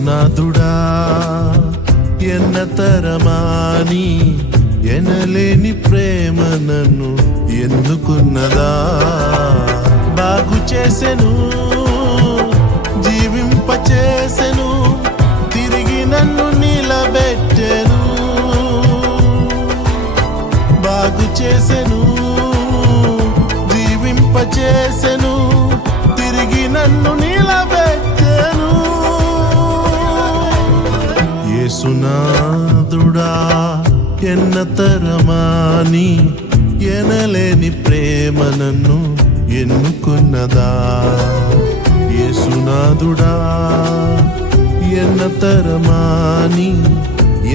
యేసునాథుడా ఎన్నతరమాని ఎనలేని ప్రేమ నన్ను ఎన్నుకున్నదా. బాగు చేసెను, జీవింపచేసెను, తిరిగి నన్ను నిలబెట్టెను. బాగు చేసెను, జీవింపచేసెను, తిరిగి నన్ను నిలబెట్టెను. యేసునాథుడా ఎన్నతరమాని ఎనలేని ప్రేమ నన్ను ఎన్నుకున్నదా. యేసునాథుడా ఎన్నతరమాని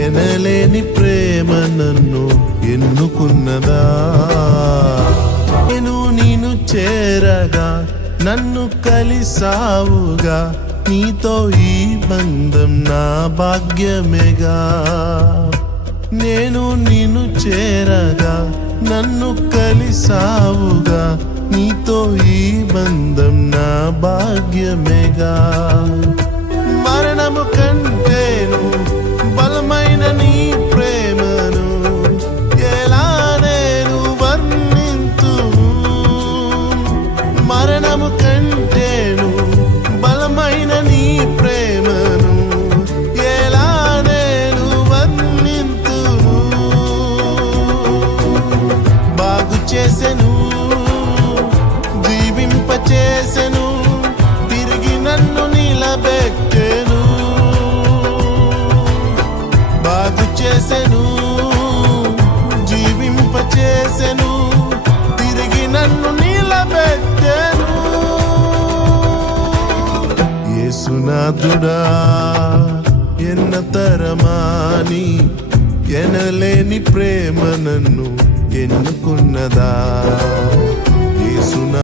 ఎనలేని ప్రేమ నన్ను ఎన్నుకున్నదా. నేను చేరగా నన్ను కలిసావుగా, నీతో ఈ బంధం నా భాగ్యమేగా. నేను నిన్ను చేరగా నన్ను కలిసావుగా, నీతో ఈ బంధం నా భాగ్యమేగా. మరణము కంటేను బలమైన నీ ప్రేమను ఎలా నేను వర్ణింతును. మరణము కంటేను బలమైన నీ ప్రేమను ఎలా నేను వర్ణింతును. బాగు చేసెను, జీవింపచేసెను, తిరిగి నన్ను నిలబెట్టెను. బాగు చేసెను, జీవింపచేసెను, తిరిగి నన్ను నిలబెట్టెను. యేసునాథుడా ఎన్నతరమాని ఎనలేని ప్రేమ నన్ను ఎన్నుకున్నదా.